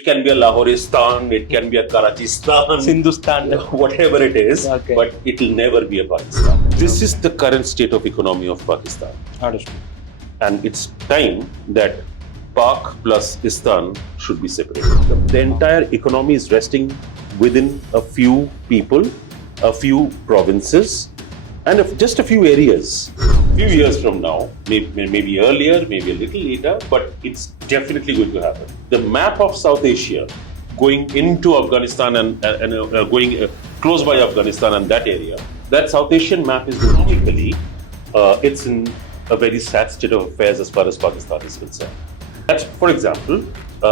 It can be a Lahoristan, it can be a Karachistan, Hindustan, whatever it is, okay. but it will never be a Pakistan. This is the current state of economy of Pakistan. Understood. And it's time that Pak plus Istan should be separated. The entire economy is resting within a few people, a few provinces, and just a few areas. Few years from now, maybe earlier, maybe a little later, but it's definitely going to happen. The map of South Asia going into Afghanistan and going close by Afghanistan and that area, that South Asian map is logically, it's in a very sad state of affairs as far as Pakistan is concerned. That's, for example,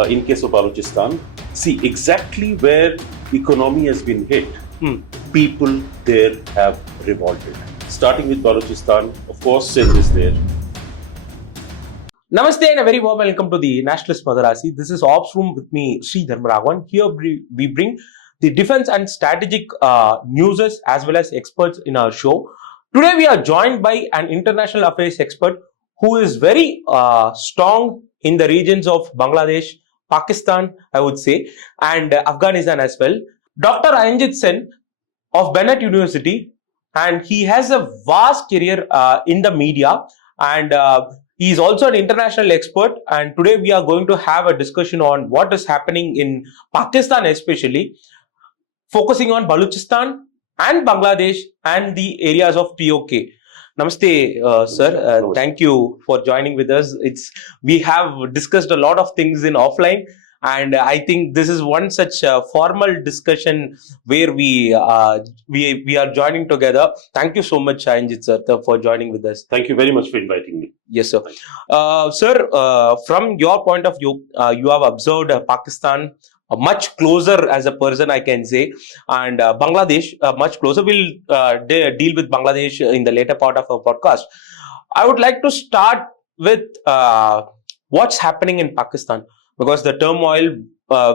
in case of Balochistan, see exactly where economy has been hit, people there have revolted. Starting with Balochistan, of course, Sindh is there. Namaste and a very warm welcome to the Nationalist Madarasi. This is Ops Room with me, Sri Dharmaraghavan. Here we bring the defense and strategic news as well as experts in our show. Today we are joined by an international affairs expert who is very strong in the regions of Bangladesh, Pakistan, I would say, and Afghanistan as well. Dr. Ayanjit Sen of Bennett University, and he has a vast career in the media, and he is also an international expert. And today we are going to have a discussion on what is happening in Pakistan, especially focusing on Balochistan and Bangladesh and the areas of POK. Namaste, sir. Thank you for joining with us. We have discussed a lot of things in offline, and I think this is one such formal discussion where we are joining together. Thank you so much, Ayanjit sir, for joining with us. Thank you very much for inviting me. Yes, sir. Sir, from your point of view, you have observed Pakistan much closer as a person, I can say, and Bangladesh much closer. We'll deal with Bangladesh in the later part of our podcast. I would like to start with what's happening in Pakistan, because the turmoil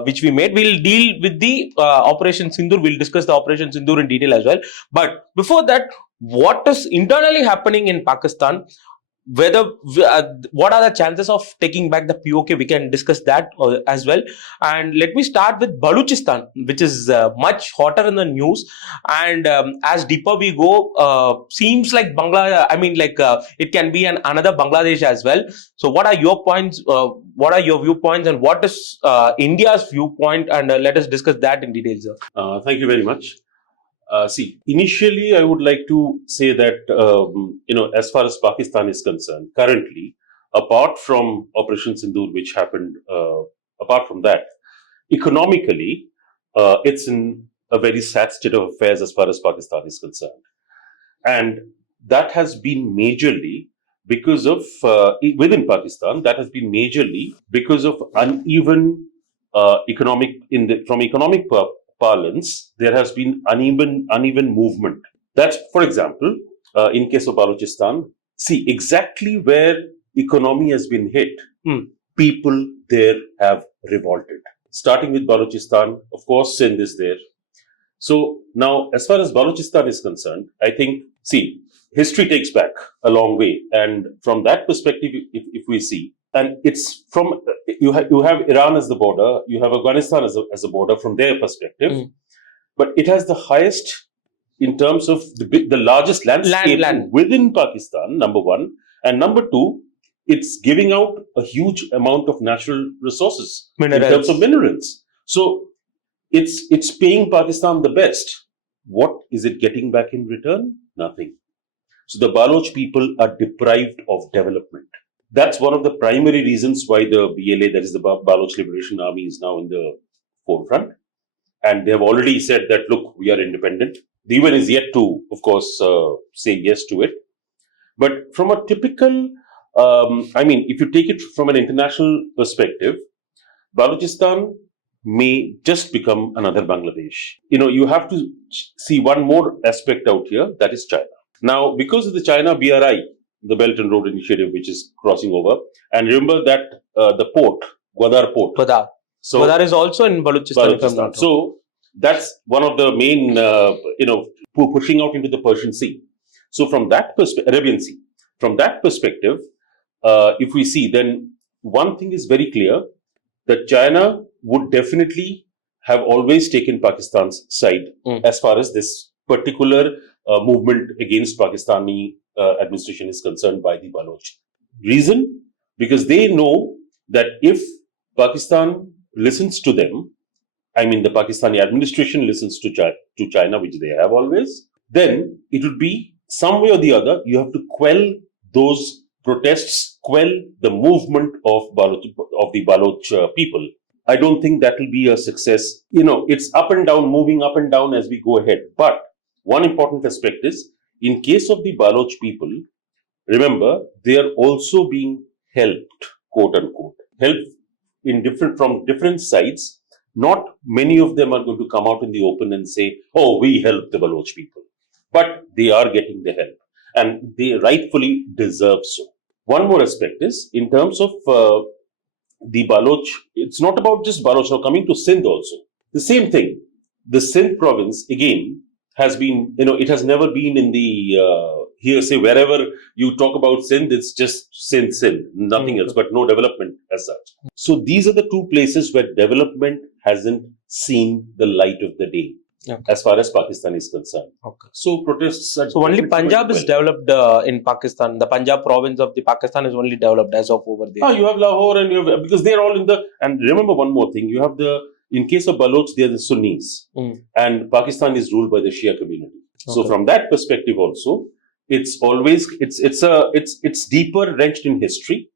which we made, we'll deal with the Operation Sindoor. We'll discuss the Operation Sindoor in detail as well. But before that, what is internally happening in Pakistan? What are the chances of taking back the POK? We can discuss that as well. And let me start with Balochistan, which is much hotter in the news. And as deeper we go, seems like it can be another Bangladesh as well. So what are your points? What are your viewpoints, and what is India's viewpoint? And let us discuss that in detail, sir. Thank you very much. Initially, I would like to say that, as far as Pakistan is concerned, currently, apart from Operation Sindoor, which happened, apart from that, economically, it's in a very sad state of affairs as far as Pakistan is concerned. And that has been majorly because of, within Pakistan, that has been majorly because of uneven from economic parlance, there has been uneven movement. That's, for example, in case of Balochistan, see exactly where economy has been hit, people there have revolted. Starting with Balochistan, of course, Sindh is there. So now, as far as Balochistan is concerned, I think, see, history takes back a long way. And from that perspective, if we see, and it's from, you have Iran as the border, you have Afghanistan as a border from their perspective, but it has the highest in terms of the largest landscape within Pakistan, number one, and number two, it's giving out a huge amount of natural resources in terms of minerals. So it's paying Pakistan the best. What is it getting back in return? Nothing. So the Baloch people are deprived of development. That's one of the primary reasons why the BLA, that is the Baloch Liberation Army, is now in the forefront. And they have already said that, look, we are independent. The UN is yet to, of course, say yes to it. But from a typical, if you take it from an international perspective, Balochistan may just become another Bangladesh. You have to see one more aspect out here, that is China. Now, because of the China BRI, the Belt and Road Initiative, which is crossing over. And remember that the port, Gwadar port. So Gwadar is also in Balochistan. So that's one of the main, pushing out into the Persian Sea. So from that perspective, Arabian Sea. From that perspective, if we see, then one thing is very clear, that China would definitely have always taken Pakistan's side as far as this particular movement against Pakistani administration is concerned by the Baloch. Reason? Because they know that if Pakistan listens to them, I mean the Pakistani administration listens to China, which they have always, then it would be some way or the other, you have to quell those protests, quell the movement of the Baloch people. I don't think that will be a success. It's up and down, moving up and down as we go ahead. But one important aspect is, in case of the Baloch people, remember, they are also being helped, quote unquote, helped from different sides. Not many of them are going to come out in the open and say, oh, we helped the Baloch people. But they are getting the help, and they rightfully deserve so. One more aspect is, in terms of the Baloch, it's not about just Baloch. Now, coming to Sindh also, the same thing. The Sindh province, again, has been, it has never been in the hearsay. Wherever you talk about Sindh, it's just Sindh, nothing else, but no development as such. So these are the two places where development hasn't seen the light of the day. Okay. As far as Pakistan is concerned. Okay. So protests are... So only Punjab is developed in Pakistan. The Punjab province of the Pakistan is only developed as of over there. You have Lahore and you have... Because they're all in the... And remember one more thing. You have the... In case of Baloch, they are the Sunnis. And Pakistan is ruled by the Shia community. Okay. So from that perspective also, it's always... It's deeper wrenched in history.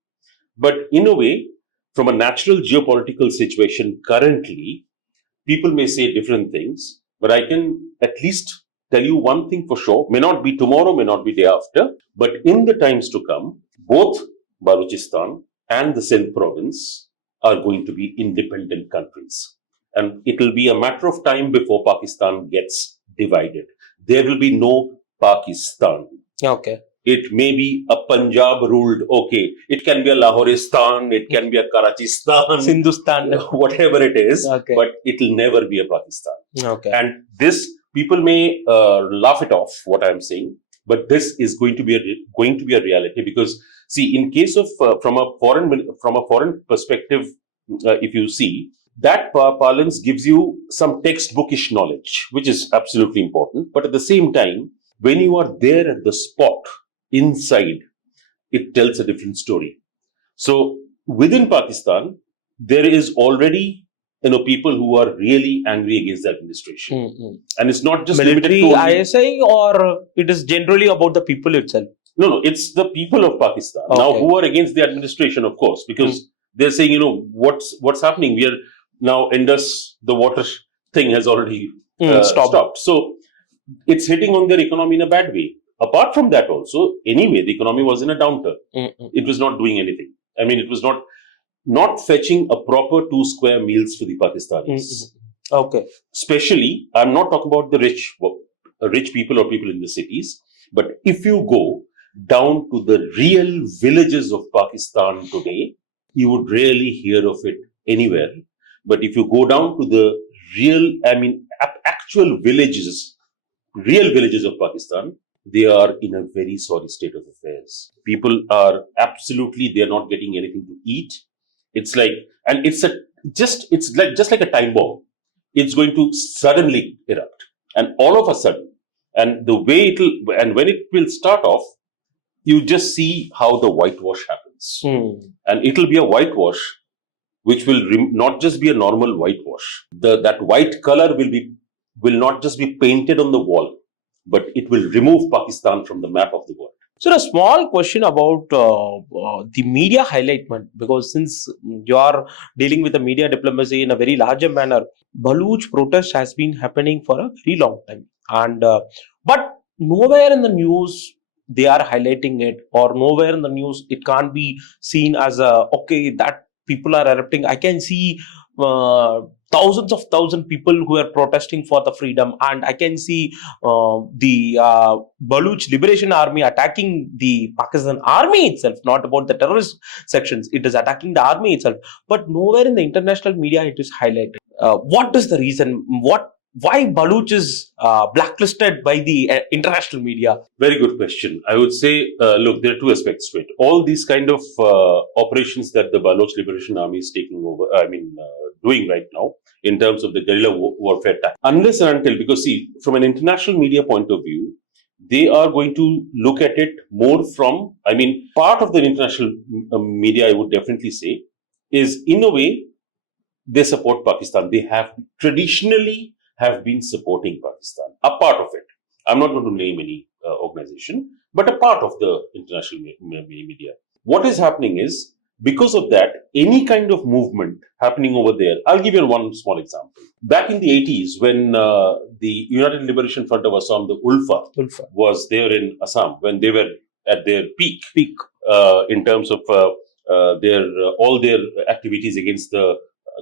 But in a way, from a natural geopolitical situation currently, people may say different things. But I can at least tell you one thing for sure. May not be tomorrow, may not be day after. But in the times to come, both Balochistan and the Sindh province are going to be independent countries. And it will be a matter of time before Pakistan gets divided. There will be no Pakistan. Okay. It may be a Punjab ruled, okay. It can be a Lahoristan, it can be a Karachistan, Hindustan, whatever it is, okay. But it will never be a Pakistan. Okay. And this, people may laugh it off, what I'm saying, but this is going to be a reality, because see, in case of from a foreign perspective, if you see, that parlance gives you some textbookish knowledge, which is absolutely important. But at the same time, when you are there at the spot, inside, it tells a different story. So within Pakistan, there is already people who are really angry against the administration. And it's not just military, ISI, or it is generally about the people itself? No, it's the people of Pakistan. Okay. Now, who are against the administration, of course, because they're saying, what's happening? We are now Indus, the water thing has already stopped. So it's hitting on their economy in a bad way. Apart from that also, anyway, the economy was in a downturn. It was not doing anything. I mean, it was not fetching a proper 2 square meals for the Pakistanis. Okay. Especially, I'm not talking about the rich people or people in the cities, but if you go down to the real villages of Pakistan today, you would rarely hear of it anywhere. But if you go down to the actual villages, real villages of Pakistan, they are in a very sorry state of affairs. People are they're not getting anything to eat. It's like, and it's just like a time bomb. It's going to suddenly erupt, and all of a sudden, and when it will start off, you just see how the whitewash happens, and it'll be a whitewash which will not just be a normal whitewash. That white color will not just be painted on the wall, but it will remove Pakistan from the map of the world. So a small question about the media highlightement, because since you are dealing with the media diplomacy in a very larger manner, Baloch protest has been happening for a very long time, and but nowhere in the news they are highlighting it, or nowhere in the news it can't be seen as that people are erupting. I can see thousands of people who are protesting for the freedom, and I can see the Baloch Liberation Army attacking the Pakistan army itself, not about the terrorist sections. It is attacking the army itself, but nowhere in the international media it is highlighted. What is the reason? Why Baloch is blacklisted by the international media? Very good question. I would say, look, there are two aspects to it. All these kind of operations that the Baloch Liberation Army is taking over, doing right now in terms of the guerrilla warfare type. Unless and until, because see, from an international media point of view, they are going to look at it more from, I mean, part of the international media, I would definitely say, is in a way, they support Pakistan. They have traditionally have been supporting Pakistan. A part of it. I'm not going to name any organization, but a part of the international media. What is happening is, because of that, any kind of movement happening over there. I'll give you one small example. Back in the 80s, when the United Liberation Front of Assam, the ULFA, was there in Assam, when they were at their peak in terms of their all their activities against the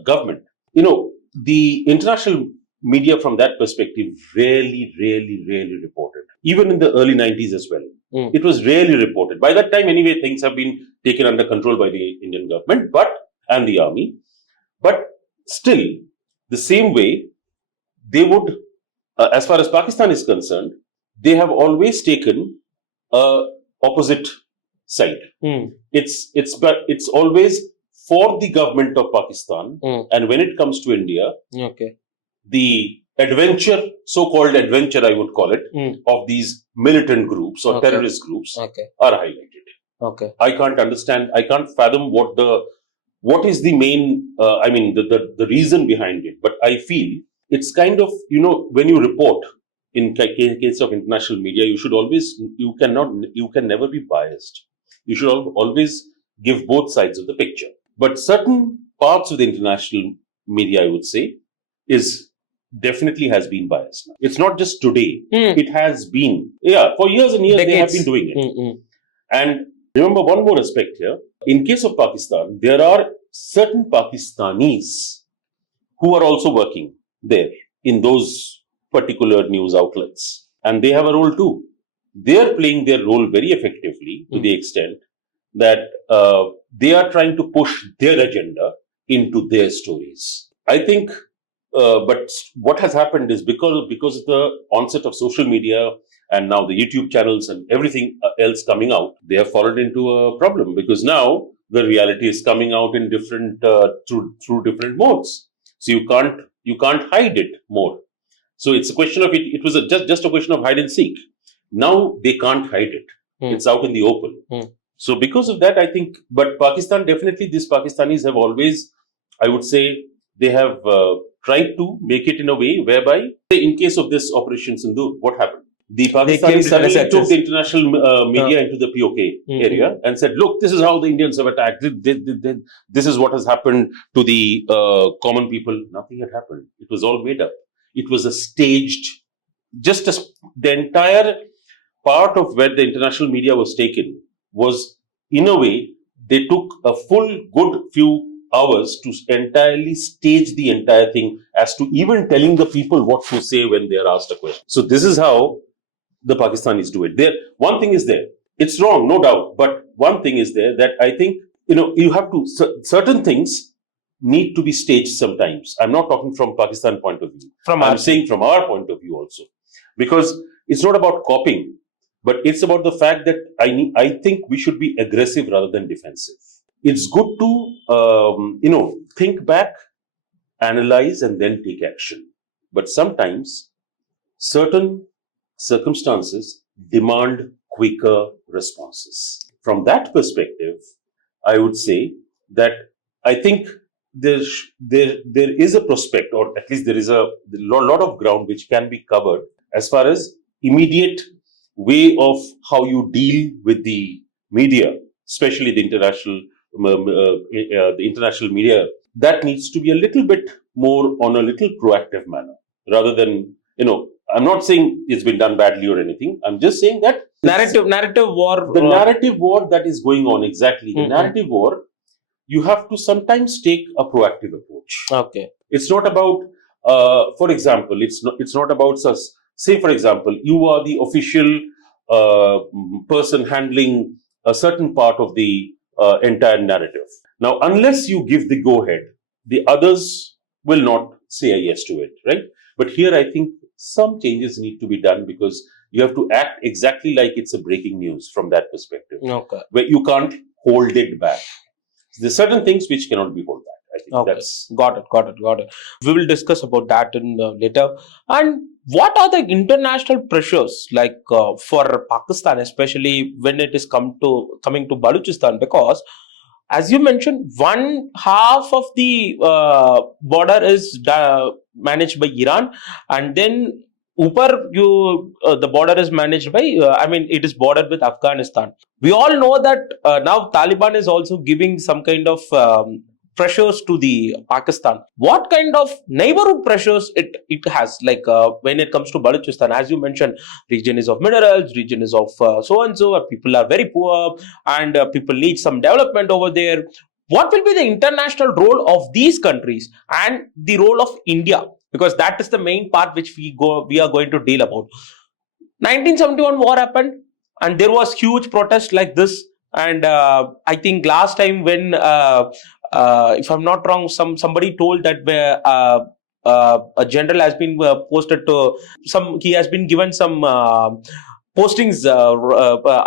government. The international media from that perspective really reported. Even in the early 90s as well. It was rarely reported. By that time, anyway, things have been taken under control by the Indian government and the army. But still, the same way, they would, as far as Pakistan is concerned, they have always taken a opposite side. It's always for the government of Pakistan, and when it comes to India, the adventure, so-called adventure, I would call it, of these militant groups or terrorist groups are highlighted. I can't understand, I can't fathom what is the main, the reason behind it. But I feel it's kind of, when you report in case of international media, you can never be biased. You should always give both sides of the picture. But certain parts of the international media, I would say, definitely has been biased. It's not just today. It has been. For years and years, they have been doing it. And remember one more aspect here. In case of Pakistan, there are certain Pakistanis who are also working there in those particular news outlets. And they have a role too. They are playing their role very effectively to the extent that they are trying to push their agenda into their stories. I think, but what has happened is because of the onset of social media and now the YouTube channels and everything else coming out, they have fallen into a problem, because now the reality is coming out in different through different modes. So you can't hide it more. So it's a question of it was just a question of hide and seek. Now they can't hide it. It's out in the open. So because of that, I think, but Pakistan, definitely these Pakistanis have always, I would say, they have tried to make it in a way whereby, in case of this Operation Sindoor, what happened? The Pakistanis suddenly took the international media into the POK area and said, look, this is how the Indians have attacked. This is what has happened to the common people. Nothing had happened. It was all made up. It was a staged, the entire part of where the international media was taken was, in a way, they took a full good few hours to entirely stage the entire thing, as to even telling the people what to say when they are asked a question. So this is how the Pakistanis do it. One thing is there. It's wrong, no doubt. But one thing is there that I think, you have to, certain things need to be staged sometimes. I'm not talking from Pakistan point of view. I'm saying from our point of view also. Because it's not about copying, but it's about the fact that I think we should be aggressive rather than defensive. It's good to, think back, analyze, and then take action. But sometimes certain circumstances demand quicker responses. From that perspective, I would say that I think there is a prospect, or at least there is a lot of ground which can be covered as far as immediate way of how you deal with the media, especially the international media. That needs to be a little bit more on a little proactive manner, rather than, I'm not saying it's been done badly or anything. I'm just saying that narrative war. The narrative war that is going on, exactly. The narrative war, you have to sometimes take a proactive approach. Okay. It's not about, for example, it's not about us. Say, for example, you are the official person handling a certain part of the entire narrative. Now, unless you give the go-ahead, the others will not say a yes to it, right? But here, I think some changes need to be done, because you have to act exactly like it's a breaking news from that perspective. Okay. Where you can't hold it back. There's certain things which cannot be held back. I think Okay, that's got it. We will discuss about that in later. And what are the international pressures like for Pakistan, especially when it is coming to Balochistan? Because, as you mentioned, one half of the border is managed by Iran, and then Upar, the border is managed by. I mean, it is bordered with Afghanistan. We all know that now Taliban is also giving some kind of pressures to the Pakistan. What kind of neighborhood pressures it has? Like when it comes to Balochistan, as you mentioned, region is of minerals, region is of so and so. People are very poor, and people need some development over there. What will be the international role of these countries and the role of India? Because that is the main part which we are going to deal about. 1971 war happened, and there was huge protest like this. And I think last time when if I'm not wrong, somebody told that a general has been posted to some, he has been given some postings,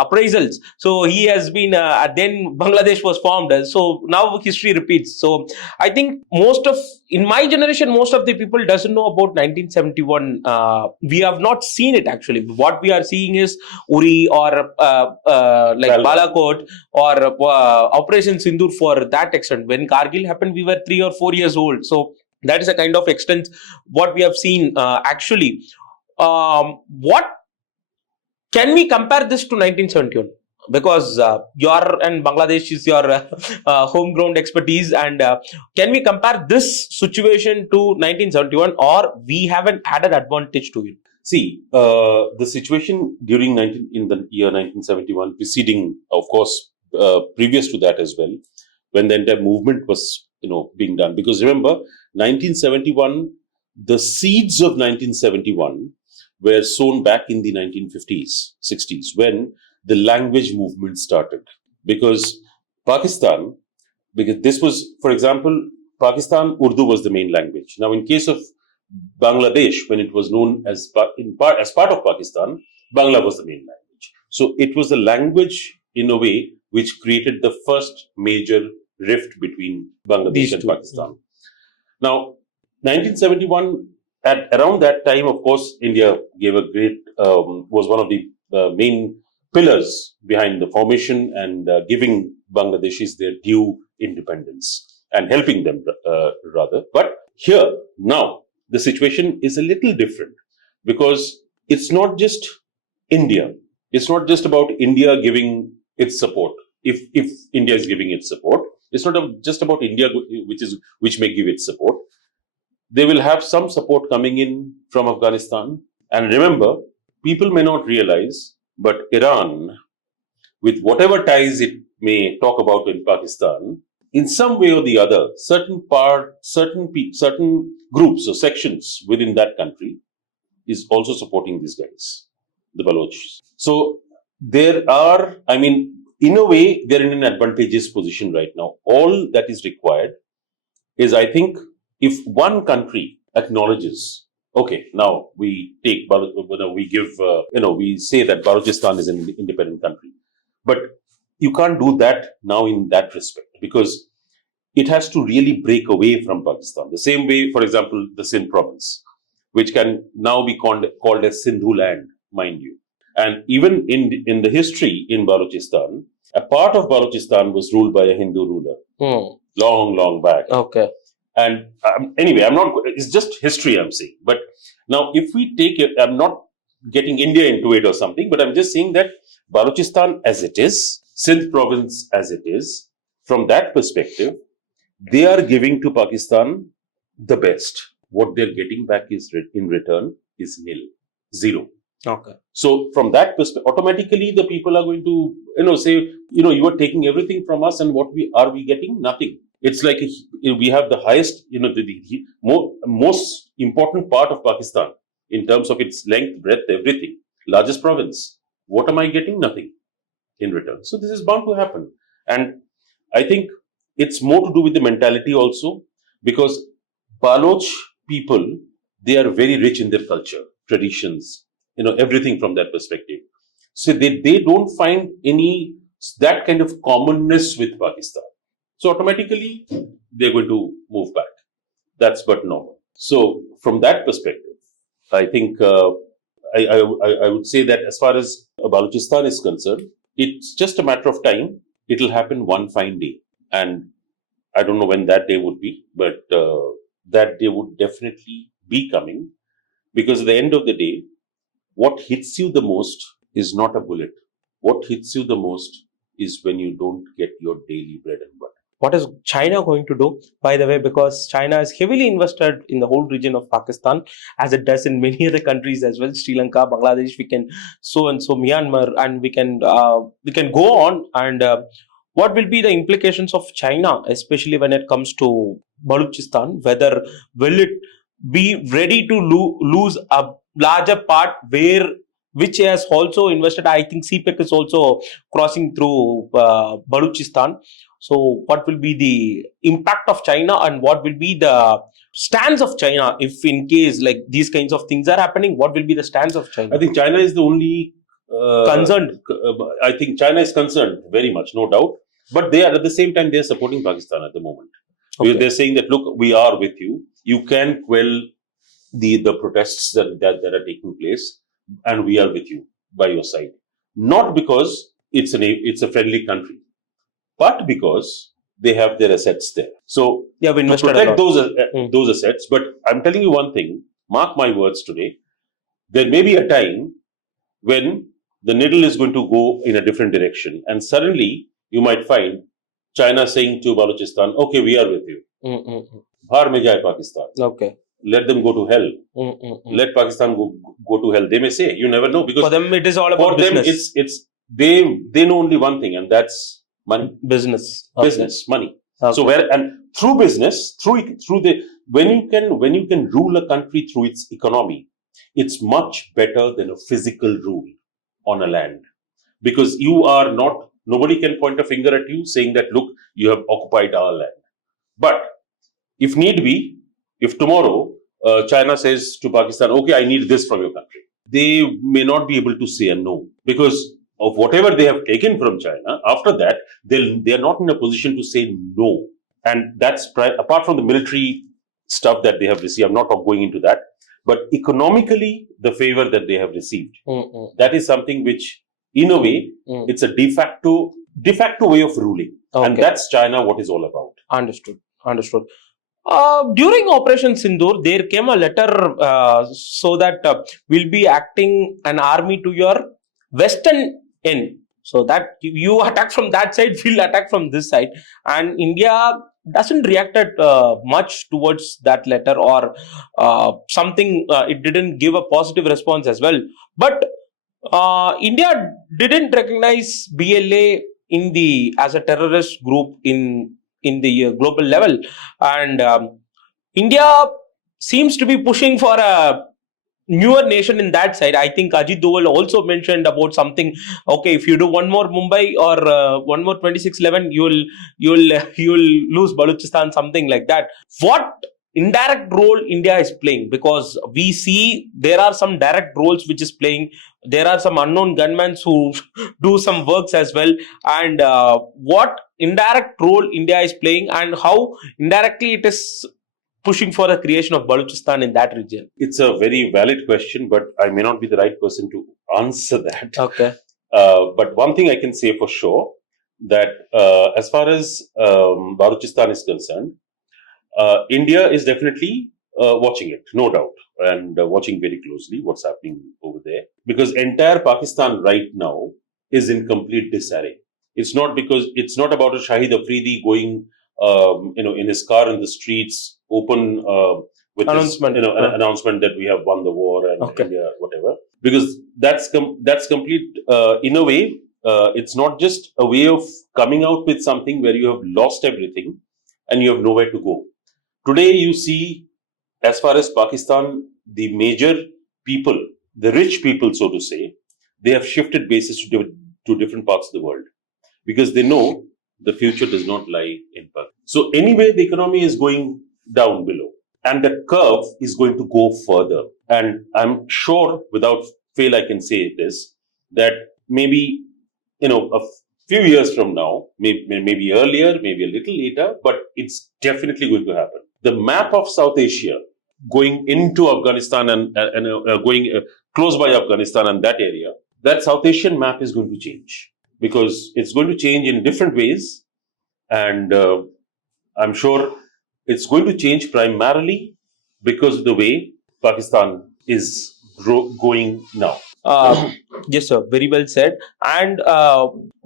appraisals. So he has been then Bangladesh was formed. So now history repeats. So I think most of, in my generation, most of the people doesn't know about 1971. We have not seen it actually. What we are seeing is Uri or like Balakot or Operation Sindoor. For that extent, when Kargil happened, we were 3 or 4 years old. So that is a kind of extent what we have seen actually. What can we compare this to 1971? Because your and Bangladesh is your homegrown expertise, and can we compare this situation to 1971, or we have an added advantage to it? See, the situation during in the year 1971, preceding, of course, previous to that as well, when the entire movement was, being done. Because remember, 1971, the seeds of 1971 were sown back in the 1950s, 60s, when the language movement started. Because Pakistan, because this was, for example, Pakistan, Urdu was the main language. Now, in case of Bangladesh, when it was known as as part of Pakistan, Bangla was the main language. So it was the language, in a way, which created the first major rift between Bangladesh and Pakistan. Now, 1971, at around that time, of course, India gave a great, was one of the main pillars behind the formation and giving Bangladeshis their due independence and helping them rather. But here, now, the situation is a little different, because it's not just India. It's not just about India giving its support. If India is giving its support, it's not just about India, which may give its support. They will have some support coming in from Afghanistan. And remember, people may not realize, but Iran, with whatever ties it may talk about in Pakistan, in some way or the other, certain groups or sections within that country is also supporting these guys, the Balochs. So there are, I mean, in a way, they're in an advantageous position right now. All that is required is, I think, if one country acknowledges, okay, now we take, we give, we say that Balochistan is an independent country, but you can't do that now in that respect, because it has to really break away from Pakistan. The same way, for example, the Sindh province, which can now be called as Sindhu land, mind you. And even in the history in Balochistan, a part of Balochistan was ruled by a Hindu ruler long back. Okay. And anyway, it's just history I'm saying. But now, if we take it, I'm not getting India into it or something, but I'm just saying that Balochistan as it is, Sindh province as it is, from that perspective, they are giving to Pakistan the best. What they're getting back is in return is nil, zero. Okay. So from that perspective, automatically the people are going to, say, you are taking everything from us, and what are we getting? Nothing. It's like we have the highest, the most important part of Pakistan in terms of its length, breadth, everything. Largest province. What am I getting? Nothing in return. So this is bound to happen. And I think it's more to do with the mentality also, because Baloch people, they are very rich in their culture, traditions, everything from that perspective. So they don't find that kind of commonness with Pakistan. So automatically, they're going to move back. That's but normal. So from that perspective, I think I would say that as far as Balochistan is concerned, it's just a matter of time. It'll happen one fine day, and I don't know when that day would be, but that day would definitely be coming, because at the end of the day, what hits you the most is not a bullet. What hits you the most is when you don't get your daily bread and butter. What is China going to do, by the way? Because China is heavily invested in the whole region of Pakistan, as it does in many other countries as well. Sri Lanka, Bangladesh, we can so Myanmar, and we can go on. And what will be the implications of China, especially when it comes to Balochistan? Whether will it be ready to lose a larger part where which has also invested? I think CPEC is also crossing through Balochistan. So, what will be the impact of China, and what will be the stance of China if, in case like these kinds of things are happening? What will be the stance of China? I think China is the only Concerned. I think China is concerned very much, no doubt. But they are at the same time they are supporting Pakistan at the moment. Okay. They're saying that, look, we are with you. You can quell the protests that are taking place, and we are with you by your side. Not because it's a friendly country, but because they have their assets there. So They have to invested a protect lot. those assets. But I'm telling you one thing, mark my words today, there may be a time when the needle is going to go in a different direction, and suddenly you might find China saying to Balochistan, okay, we are with you. Bhar mein jaye Pakistan. Okay. Let them go to hell. Let Pakistan go to hell. They may say, you never know, because For them, it is all for about them business. it's they know only one thing, and that's money. Business. Okay. Business, money. Okay. So through business, through the when you can rule a country through its economy, it's much better than a physical rule on a land, because nobody can point a finger at you saying that, look, you have occupied our land. But if need be, if tomorrow China says to Pakistan, okay, I need this from your country, they may not be able to say a no, because of whatever they have taken from China. After that, they are not in a position to say no. And that's apart from the military stuff that they have received. I'm not going into that, but economically, the favor that they have received, that is something which, in a way, it's a de facto way of ruling. Okay. And that's China, what is all about. Understood. During Operation Sindoor, there came a letter so that we'll be acting an army to your western end. So that you attack from that side, we'll attack from this side. And India doesn't reacted much towards that letter, or something. It didn't give a positive response as well. But India didn't recognize BLA as a terrorist group in the global level, and India seems to be pushing for a newer nation in that side. I think Ajit Doval also mentioned about something. Okay, if you do one more Mumbai or one more 2611, you'll lose Balochistan, something like that. What indirect role India is playing? Because we see there are some direct roles which is playing. There are some unknown gunmen who do some works as well. And what indirect role India is playing, and how indirectly it is pushing for the creation of Balochistan in that region? It's a very valid question, but I may not be the right person to answer that. Okay. But one thing I can say for sure, that as far as Balochistan is concerned, India is definitely watching it, no doubt, and watching very closely what's happening over there, because entire Pakistan right now is in complete disarray. It's not about a Shahid Afridi going, in his car in the streets, open with Announcement. an announcement that we have won the war and Okay. India, whatever. Because that's complete. In a way, it's not just a way of coming out with something where you have lost everything and you have nowhere to go. Today, you see, as far as Pakistan, the major people, the rich people, so to say, they have shifted bases to different parts of the world, because they know the future does not lie in Pakistan. So anyway, the economy is going down below, and the curve is going to go further. And I'm sure, without fail, I can say this, that maybe, a few years from now, maybe earlier, maybe a little later, but it's definitely going to happen. The map of South Asia going into Afghanistan and going close by Afghanistan and that area, that South Asian map is going to change because it's going to change in different ways. And I'm sure it's going to change primarily because of the way Pakistan is going now. Yes, sir. Very well said. And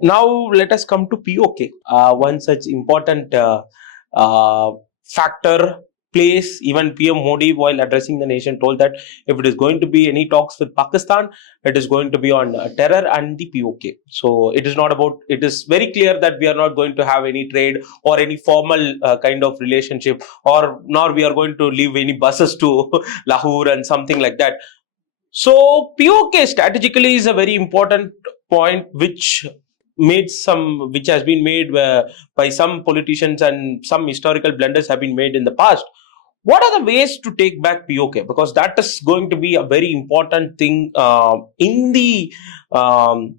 now let us come to POK. One such important uh, factor, place. Even PM Modi, while addressing the nation, told that if it is going to be any talks with Pakistan, it is going to be on terror and the POK. So it is not about. It is very clear that we are not going to have any trade or any formal kind of relationship, or nor we are going to leave any buses to Lahore and something like that. So POK strategically is a very important point which has been made by some politicians, and some historical blunders have been made in the past. What are the ways to take back POK? Because that is going to be a very important thing in the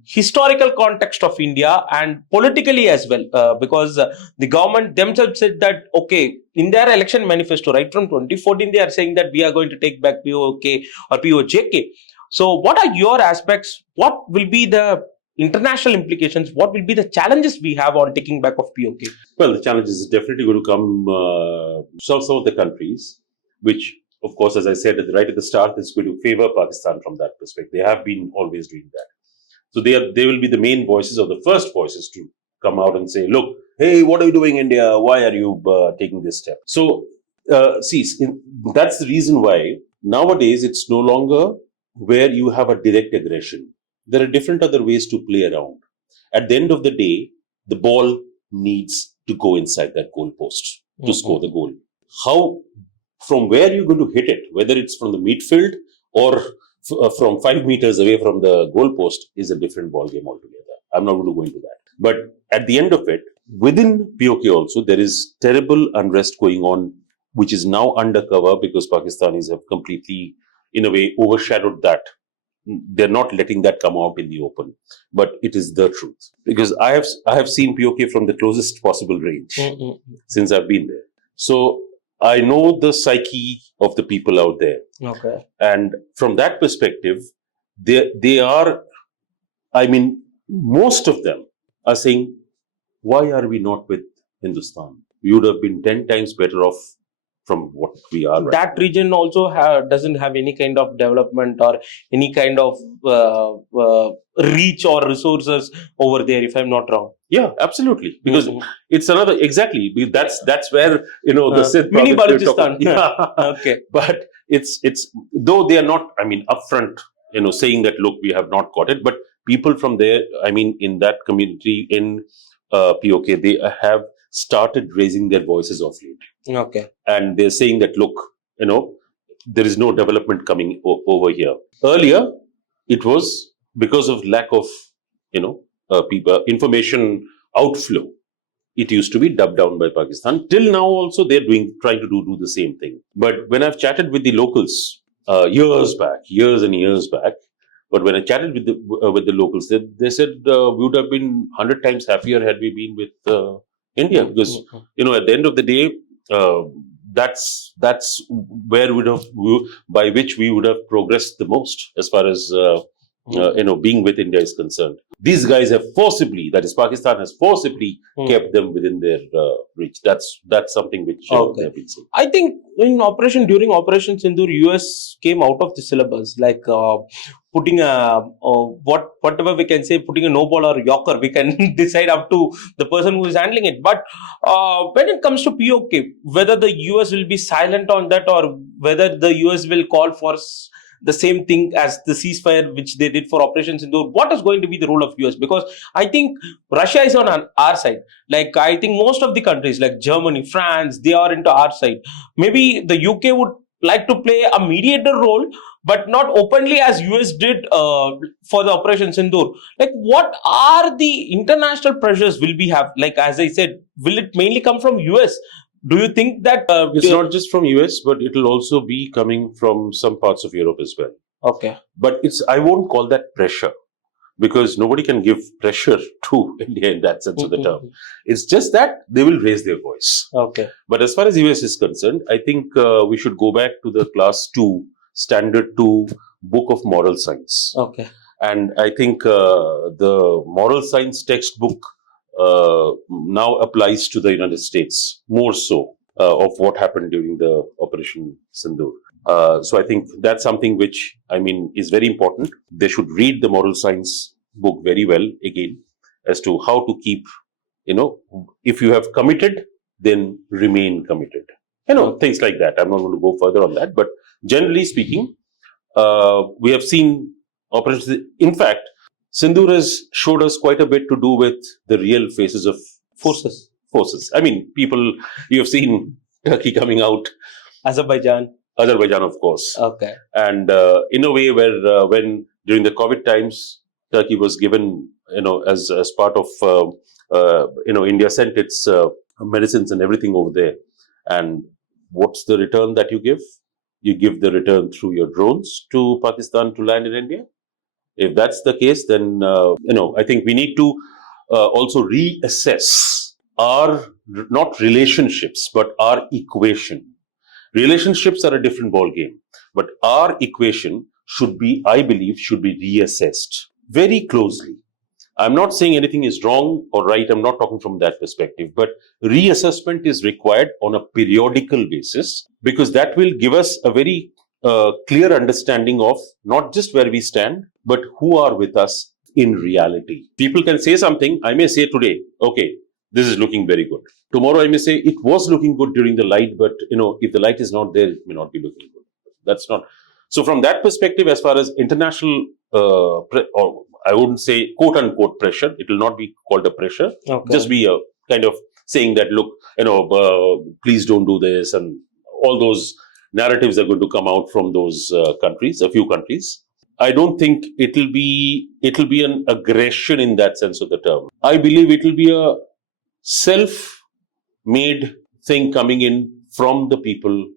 historical context of India and politically as well. Because the government themselves said that, okay, in their election manifesto, right from 2014, they are saying that we are going to take back POK or POJK. So, what are your aspects? What will be the international implications? What will be the challenges we have on taking back of POK? Well, the challenge is definitely going to come. Some of the countries, which, of course, as I said right at the start, is going to favor Pakistan from that perspective. They have been always doing that. So they will be the main voices or the first voices to come out and say, look, hey, what are you doing, India? Why are you taking this step? So, that's the reason why nowadays it's no longer where you have a direct aggression. There are different other ways to play around. At the end of the day, the ball needs to go inside that goal post to score the goal. How, from where you're going to hit it, whether it's from the midfield or from 5 meters away from the goal post, is a different ball game altogether. I'm not going to go into that. But at the end of it, within POK also, there is terrible unrest going on, which is now undercover because Pakistanis have completely, in a way, overshadowed that. They're not letting that come out in the open, but it is the truth because I have seen POK from the closest possible range since I've been there. So I know the psyche of the people out there. Okay. And from that perspective, they are, I mean, most of them are saying, why are we not with Hindustan? We would have been 10 times better off from what we are right that now. region also doesn't have any kind of development or any kind of reach or resources over there, if I'm not wrong. Yeah, absolutely. Because it's another, exactly. That's where, the Sindh mini province we're Balochistan. talking- Yeah. Okay. But it's, though they are not, upfront, saying that, look, we have not got it, but people from there, in that community in POK, they have started raising their voices of late. Okay. And they're saying that, look, there is no development coming over here. Earlier, it was because of lack of, people, information outflow. It used to be dubbed down by Pakistan. Till now also, they're trying to do the same thing. But when I've chatted with the locals years and years back, but when I chatted with the locals, they said we would have been 100 times happier had we been with India, because at the end of the day, that's where by which we would have progressed the most as far as being with India is concerned. These guys have forcibly, that is Pakistan has forcibly kept them within their reach. That's something which they have been saying. I think during Operation Sindoor, US came out of the syllabus, like putting whatever we can say, putting a no ball or yorker, we can decide up to the person who is handling it. But when it comes to POK, whether the US will be silent on that or whether the US will call for the same thing as the ceasefire which they did for Operation Sindoor, what is going to be the role of US? Because I think Russia is on our side. Like, I think most of the countries like Germany, France, they are into our side. Maybe the UK would like to play a mediator role, but not openly as US did for the Operation Sindoor. Like, what are the international pressures will we have? Like, as I said, will it mainly come from US? Do you think that it's not just from US, but it will also be coming from some parts of Europe as well? Okay. But I won't call that pressure, because nobody can give pressure to India in that sense of the term. It's just that they will raise their voice. Okay. But as far as US is concerned, I think we should go back to the class 2, standard 2 book of moral science. Okay. And I think the moral science textbook now applies to the United States more so of what happened during the Operation Sindoor. So I think that's something which, I mean, is very important. They should read the moral science book very well again as to how to keep, if you have committed, then remain committed. Things like that. I'm not going to go further on that. But generally speaking, we have seen operations. In fact, Sindoor has showed us quite a bit to do with the real faces of Forces. I mean, people, you have seen Turkey coming out, Azerbaijan, of course. Okay. And in a way where when during the COVID times, Turkey was given, as part of, India sent its medicines and everything over there. And what's the return that you give? You give the return through your drones to Pakistan to land in India. If that's the case, then, I think we need to also reassess our, not relationships, but our equation. Relationships are a different ball game, but our equation should be, I believe, should be reassessed very closely. I'm not saying anything is wrong or right. I'm not talking from that perspective, but reassessment is required on a periodical basis, because that will give us a very clear understanding of not just where we stand, but who are with us in reality. People can say something. I may say today, okay, this is looking very good. Tomorrow I may say it was looking good during the light, but if the light is not there, it may not be looking good. That's not. So from that perspective, as far as international, or I wouldn't say quote unquote pressure, it will not be called a pressure. Okay. Just be a kind of saying that, look, please don't do this, and all those narratives are going to come out from those countries, a few countries. I don't think it'll be an aggression in that sense of the term. I believe it will be a self-made thing coming in from the people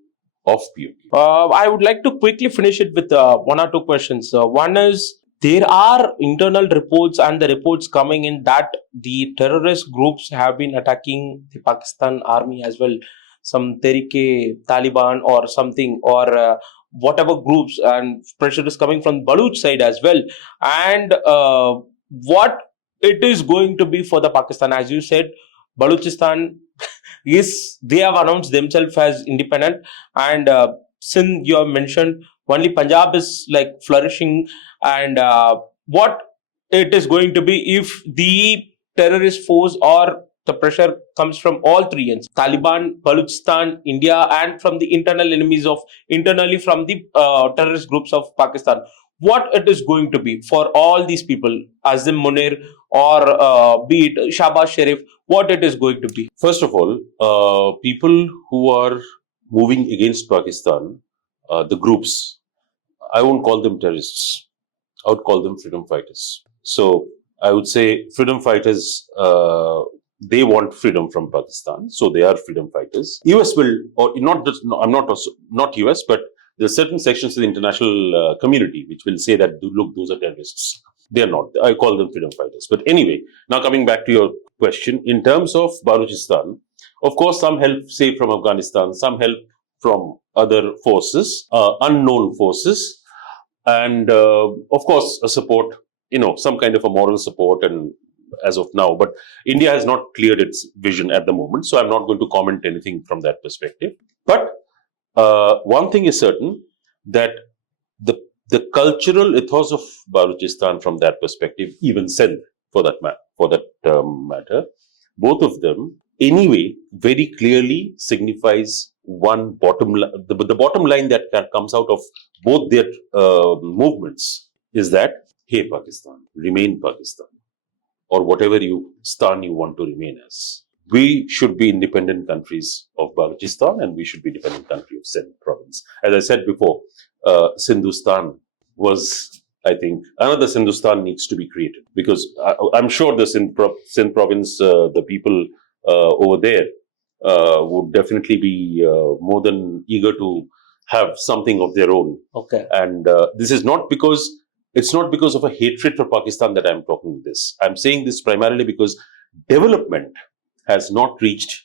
of POK. I would like to quickly finish it with one or two questions. One is, there are internal reports and the reports coming in that the terrorist groups have been attacking the Pakistan army as well. Some Taliban or something, or whatever groups, and pressure is coming from Baloch side as well. And what it is going to be for the Pakistan, as you said, Balochistan they have announced themselves as independent, and since you have mentioned only Punjab is like flourishing, and what it is going to be if the terrorist force or the pressure comes from all three ends: Taliban, Balochistan, India, and from the internal enemies of internally from the terrorist groups of Pakistan. What it is going to be for all these people, Azim Munir or be it Shahbaz Sharif, what it is going to be? First of all, people who are moving against Pakistan, the groups, I won't call them terrorists. I would call them freedom fighters. So I would say freedom fighters, they want freedom from Pakistan, so they are freedom fighters. US will, or not just, no, I'm not US, but there are certain sections of the international community which will say that, look, those are terrorists. They are not. I call them freedom fighters. But anyway, now coming back to your question, in terms of Balochistan, of course, some help, say, from Afghanistan, some help from other forces, unknown forces, and of course, a support, some kind of a moral support, and as of now. But India has not cleared its vision at the moment, so I'm not going to comment anything from that perspective. But one thing is certain, that the cultural ethos of Balochistan from that perspective, even Sindh for that matter, both of them anyway very clearly signifies one bottom line. The bottom line that comes out of both their movements is that, hey, Pakistan, remain Pakistan, or whatever stan you want to remain as. We should be independent countries of Balochistan, and we should be independent country of Sindh province. As I said before, Sindhustan was, I think, another Sindhustan needs to be created, because I'm sure the Sindh province, the people over there would definitely be more than eager to have something of their own. Okay. And this is not because It's not because of a hatred for Pakistan that I'm talking this. I'm saying this primarily because development has not reached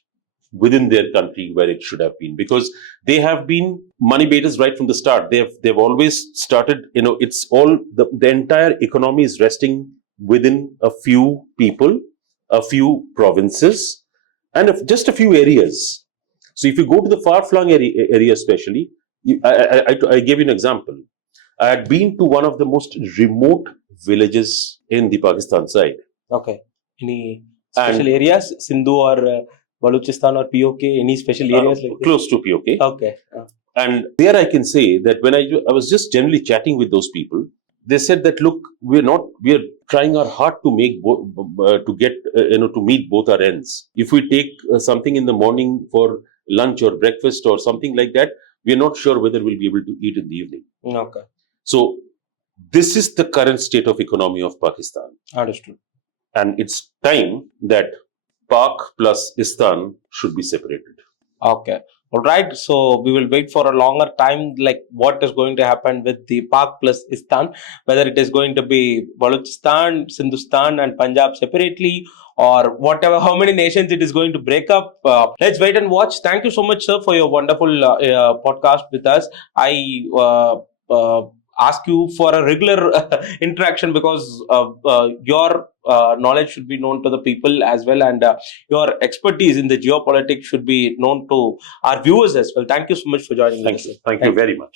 within their country where it should have been, because they have been money baiters right from the start. They've always started, it's all the entire economy is resting within a few people, a few provinces, and just a few areas. So if you go to the far-flung area especially, I gave you an example. I had been to one of the most remote villages in the Pakistan side. Okay. Any special areas? Sindhu or Balochistan or POK? Any special areas like this? Close to POK. Okay. And there I can say that when I was just generally chatting with those people, they said that, look, we're trying our hard to make to meet both our ends. If we take something in the morning for lunch or breakfast or something like that, we're not sure whether we'll be able to eat in the evening. Okay. So this is the current state of economy of Pakistan. Understood. And it's time that Pak plus Istan should be separated. Okay. All right. So we will wait for a longer time, like what is going to happen with the Pak plus Istan, whether it is going to be Balochistan, Sindhustan, and Punjab separately, or whatever, how many nations it is going to break up. Let's wait and watch. Thank you so much, sir, for your wonderful podcast with us. I ask you for a regular interaction, because your knowledge should be known to the people as well, and your expertise in the geopolitics should be known to our viewers as well. Thank you so much for joining us. Thank you very much.